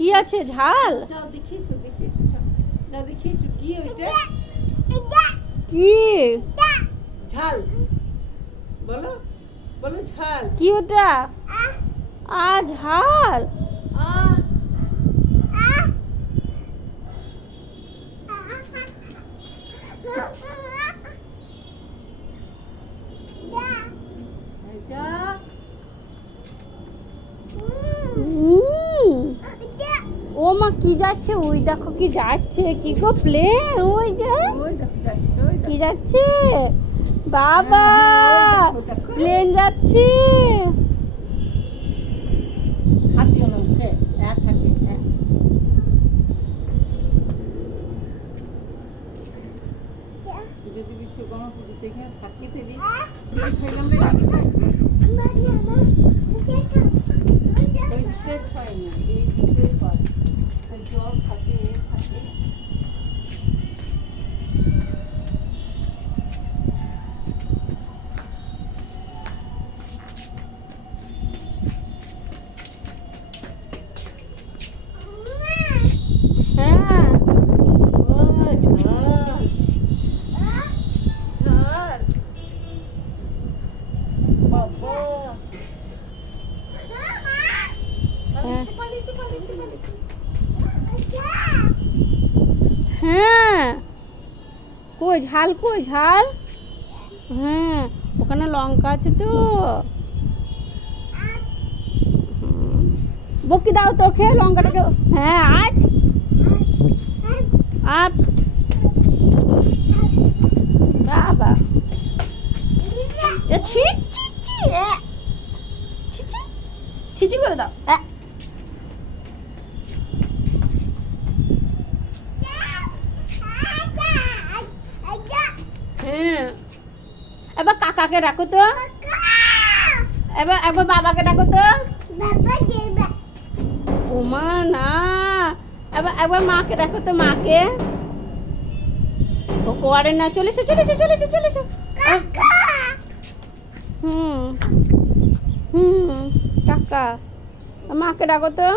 কি আছে ঝাল? যাও দেখে এসো, দেখে এসো, যাও দেখে এসো কি ওইটা? কি ঝাল বলো, বলো ঝাল। কি ওটা? ঝাল। আহ যা ও মা কি যাচ্ছে? ওই দেখো কি যাচ্ছে, কি গো প্লেন? ওই যে ওই দেখো যাচ্ছে, ওই দেখো। কি যাচ্ছে বাবা, ওই দেখো। প্লেন যাচ্ছে। হাত দিও না মুখে, থাকে যদি বিশ্বকর্মা পুজোতে এখানে থাকি তেলি খাইলাম রে ওই স্টেপ হয় না, এই স্টেপ হয় জল থাকে থাকে। হ্যাঁ ও ঝাল ঝাল বাবা। হ্যাঁ। চুপালি চুপালি চুপালি হ্যাঁ কই ঝাল, কই ঝাল? হ্যাঁ ওখানে লঙ্কা আছে তো। বকি দাও তো, খেয়ে লঙ্কাটাকে। হ্যাঁ আট আট বাবা ছি ছি ছি ছি ছি ছিচি করে দাও। হ্যাঁ এবার কাকাকে ডাকো তো, এবার একবার বাবাকে ডাকো তো। ওমা না, এবার একবার মাকে ডাকো তো, মাকে। ও কোয়ারে না, চলে এসো চলে এসো চলে এসো চলে এসো। হুম হুম কাকা, মাকে ডাকো তো।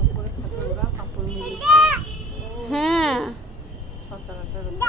ওপরে থাকে ওরা কাপড় মেলে হ্যাঁ সকালটা